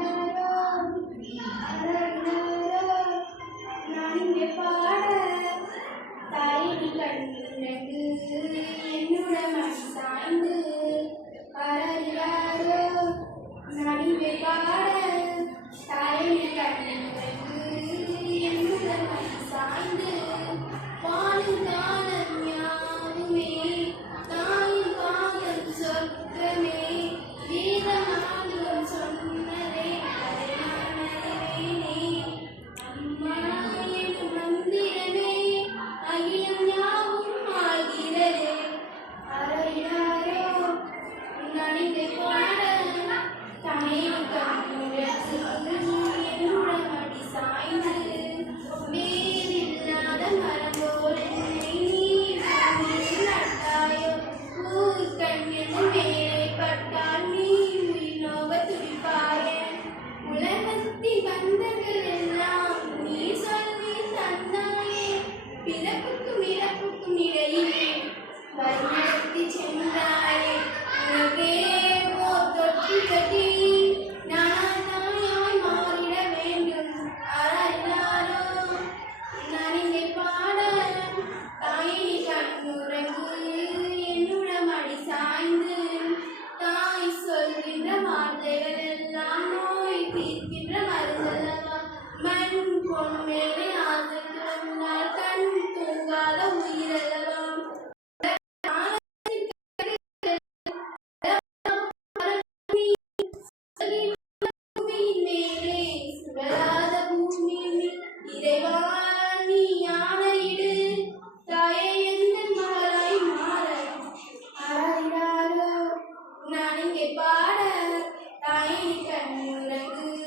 என்னுடன் இங்கே பாட தாயின் கண்ணுக்கு சாய்ந்து பிறப்புக்கும் இறப்புக்கும் இடையிலே வழிநடத்தி சென்றாயே பொன்மேனி ஆசைக்கிடம் நாள் கண் தூங்காத உயிரெல்லாம் பாட தாயின் கண் உனக்கு